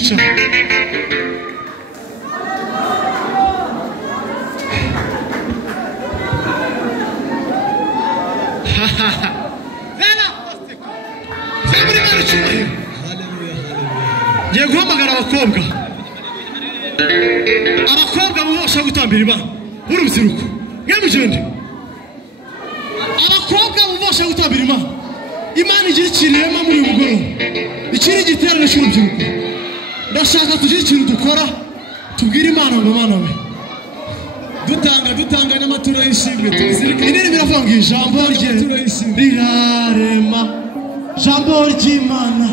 kwica. Zamuri barucyuye. Ngiye guhamagara abakobwa. Abakobwa mubasha gutambira Imana. Urubyiruko. Mwemugende. Abakobwa mubasha gutambira Imana. Imana igira ikirema muri mugoroba. Ikiri giterane cy'urubyiruko. Ndashaka tugire ikintu dukora tubwire Imana ngo Mana we. Dutanga n'amaturo y'ishimwe tuzirike. Indirimbo iravuga ngo ijambo rye rirarema. Jambo ry'Imana.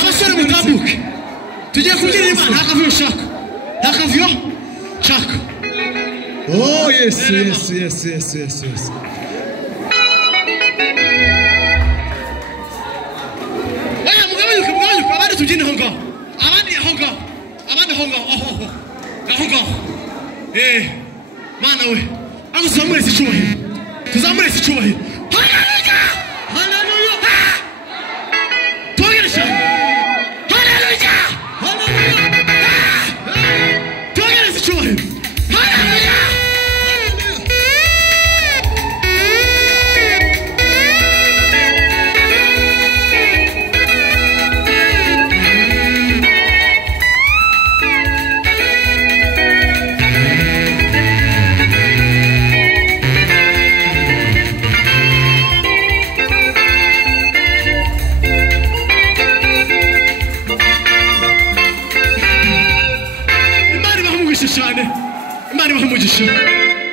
Abasore mutambuke. Tugiye kugira Imana hakavuyo shaka. Hakavuyo shaka. Oh yes. Oya mugabanyuka abandi tugine ho ngaho. Abandi ho ngaho. Aho ngaho. Mana we. Aguzamure icyubahiro. Tuzamure icyubahiro.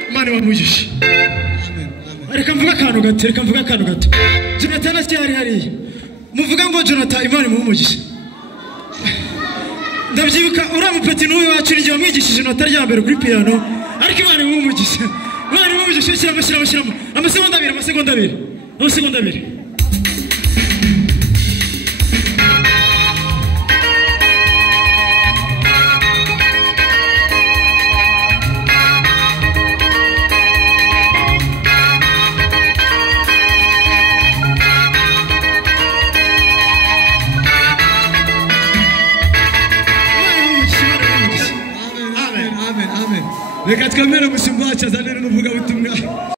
Imana bamugisha. Reka mvuga akantu gato. Jonathan acyari hariya. Muvuga ngo Jonathan Imana imumugisha. Ndabyibuka uriya mupeti n'uyu wacu igihe wamwigishije inota rya mbere kuri piano, ariko Imana imumugisha. Shyiramo. Amasegonda abiri. Reka twemere umushinga wacu azanire n'uvuga butumwa.